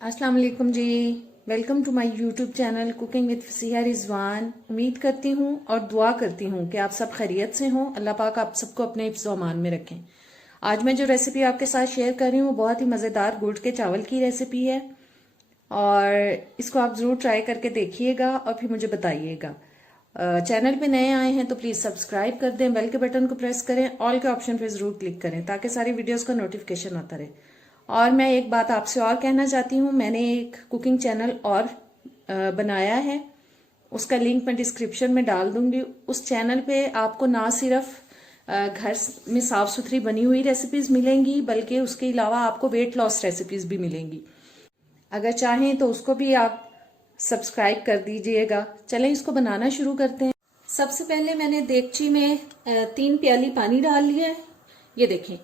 अस्सलाम वालेकुम जी। Welcome to my YouTube channel cooking with Fasiha Rizwan. उम्मीद करती हूँ और दुआ करती हूँ कि आप सब खैरियत से हों। अल्लाह पाक आप सबको अपने हिफ्ज़ व अमान में रखें। आज मैं जो रेसिपी आपके साथ शेयर कर रही हूँ बहुत ही मज़ेदार गुड़ के चावल की रेसिपी है और इसको आप ज़रूर ट्राई करके देखिएगा और फिर मुझे बताइएगा। चैनल पे नए आए हैं तो प्लीज़ सब्सक्राइब कर दें, बेल के बटन को प्रेस करें, ऑल के ऑप्शन पे ज़रूर क्लिक करें ताकि सारी वीडियोस का नोटिफिकेशन आता रहे। और मैं एक बात आपसे और कहना चाहती हूँ, मैंने एक कुकिंग चैनल और बनाया है, उसका लिंक मैं डिस्क्रिप्शन में डाल दूंगी। उस चैनल पे आपको ना सिर्फ घर में साफ सुथरी बनी हुई रेसिपीज मिलेंगी बल्कि उसके अलावा आपको वेट लॉस रेसिपीज भी मिलेंगी। अगर चाहें तो उसको भी आप सब्सक्राइब कर दीजिएगा। चलें इसको बनाना शुरू करते हैं। सबसे पहले मैंने देगची में 3 प्याली पानी डाल लिया है। ये देखें,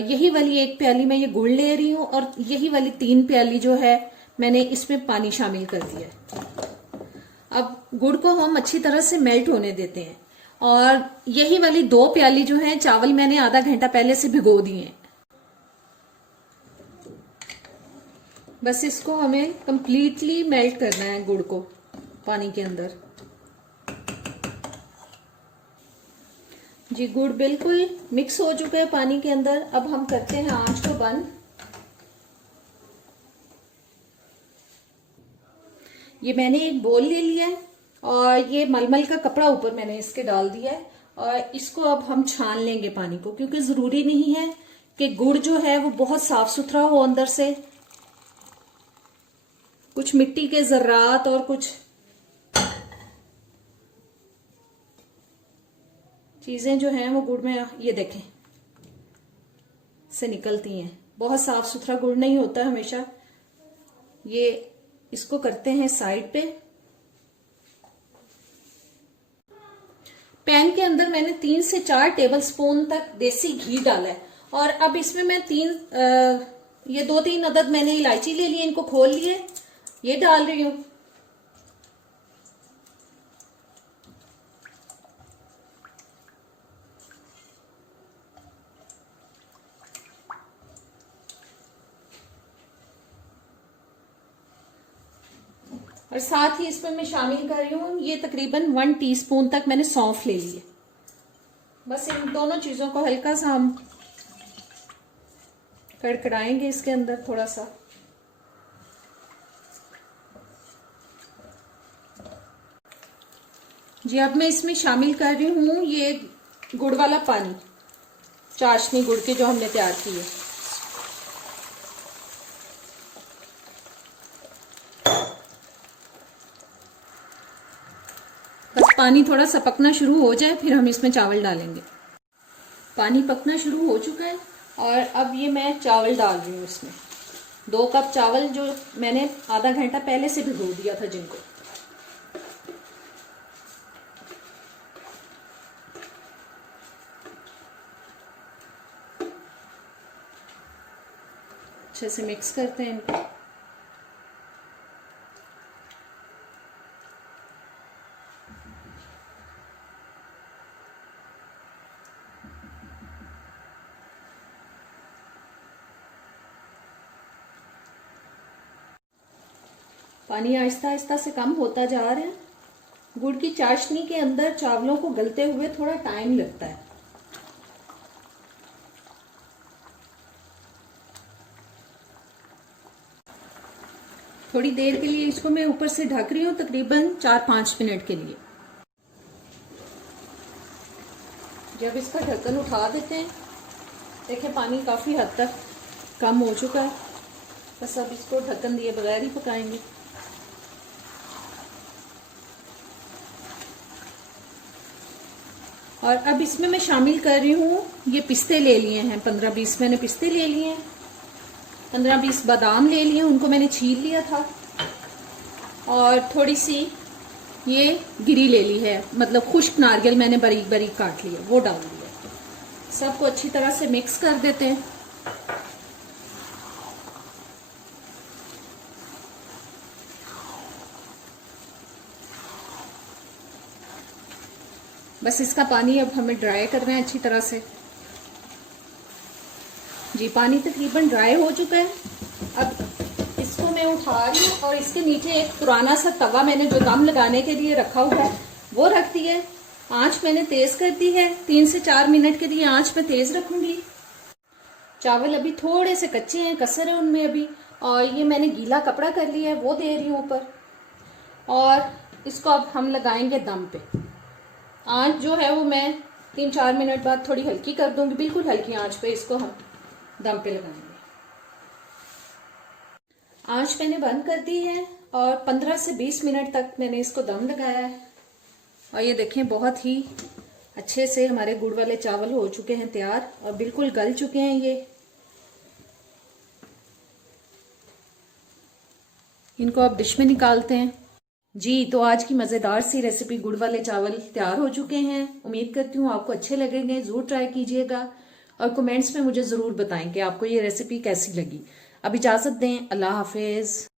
यही वाली 1 प्याली मैं ये गुड़ ले रही हूँ और यही वाली 3 प्याली जो है मैंने इसमें पानी शामिल कर दिया है। अब गुड़ को हम अच्छी तरह से मेल्ट होने देते हैं और यही वाली 2 प्याली जो है चावल मैंने आधा घंटा पहले से भिगो दिए हैं। बस इसको हमें कंप्लीटली मेल्ट करना है गुड़ को पानी के अंदर। जी गुड़ बिल्कुल मिक्स हो चुका है पानी के अंदर। अब हम करते हैं आंच को बंद। ये मैंने एक बोल ले लिया है और ये मलमल का कपड़ा ऊपर मैंने इसके डाल दिया है और इसको अब हम छान लेंगे पानी को, क्योंकि जरूरी नहीं है कि गुड़ जो है वो बहुत साफ सुथरा हो अंदर से। कुछ मिट्टी के जर्रात और कुछ चीजें जो हैं वो गुड़ में, ये देखें, से निकलती हैं। बहुत साफ सुथरा गुड़ नहीं होता हमेशा। ये इसको करते हैं साइड पे। पैन के अंदर मैंने 3 से 4 टेबलस्पून तक देसी घी डाला है और अब इसमें मैं ये 2-3 अदद मैंने इलायची ले ली, इनको खोल लिए, ये डाल रही हूं। और साथ ही इसमें मैं शामिल कर रही हूँ ये तकरीबन 1 टीस्पून तक मैंने सौंफ ले ली है। बस इन दोनों चीजों को हल्का सा हम कड़कड़ाएंगे इसके अंदर थोड़ा सा। जी अब मैं इसमें शामिल कर रही हूँ ये गुड़ वाला पानी, चाशनी गुड़ की जो हमने तैयार की है। बस पानी थोड़ा सा पकना शुरू हो जाए फिर हम इसमें चावल डालेंगे। पानी पकना शुरू हो चुका है और अब ये मैं चावल डाल रही हूँ इसमें। 2 कप चावल जो मैंने आधा घंटा पहले से भिगो दिया था जिनको। अच्छे से मिक्स करते हैं इनको। पानी आहिस्ता आहिस्ता से कम होता जा रहा है। गुड़ की चाशनी के अंदर चावलों को गलते हुए थोड़ा टाइम लगता है। थोड़ी देर के लिए इसको मैं ऊपर से ढक रही हूँ, तकरीबन 4-5 मिनट के लिए। जब इसका ढक्कन उठा देते हैं, देखें पानी काफी हद तक कम हो चुका है। बस अब इसको ढक्कन दिए बगैर ही पकाएंगे। और अब इसमें मैं शामिल कर रही हूँ ये पिस्ते ले लिए हैं, 15-20 मैंने पिस्ते ले लिए हैं, 15-20 बादाम ले लिए, उनको मैंने छील लिया था। और थोड़ी सी ये गिरी ले ली है, मतलब खुश्क नारियल मैंने बारीक बारीक काट लिया, वो डाल दिया। सबको अच्छी तरह से मिक्स कर देते हैं। बस इसका पानी अब हमें ड्राई करना है अच्छी तरह से। जी पानी तकरीबन ड्राई हो चुका है। अब इसको उठा रही हूँ और इसके नीचे एक पुराना सा तवा मैंने जो दम लगाने के लिए रखा हुआ है वो रख दी है। आंच मैंने तेज कर दी है, 3 से 4 मिनट के लिए आंच में तेज रखूंगी। चावल अभी थोड़े से कच्चे हैं, कसर है उनमें अभी। और ये मैंने गीला कपड़ा कर लिया है, वो दे रही हूँ ऊपर। और इसको अब हम लगाएंगे दम पे। आंच जो है वो मैं 3-4 मिनट बाद थोड़ी हल्की कर दूंगी, बिल्कुल हल्की आंच पे इसको हम दम पे लगाएंगे। आंच मैंने बंद कर दी है और 15 से 20 मिनट तक मैंने इसको दम लगाया है। और ये देखें बहुत ही अच्छे से हमारे गुड़ वाले चावल हो चुके हैं तैयार और बिल्कुल गल चुके हैं ये। इनको अब डिश में निकालते हैं। जी, तो आज की मज़ेदार सी रेसिपी गुड़ वाले चावल तैयार हो चुके हैं। उम्मीद करती हूँ आपको अच्छे लगेंगे, ज़रूर ट्राई कीजिएगा और कमेंट्स में मुझे ज़रूर बताएं कि आपको ये रेसिपी कैसी लगी। अब इजाज़त दें, अल्लाह हाफिज़।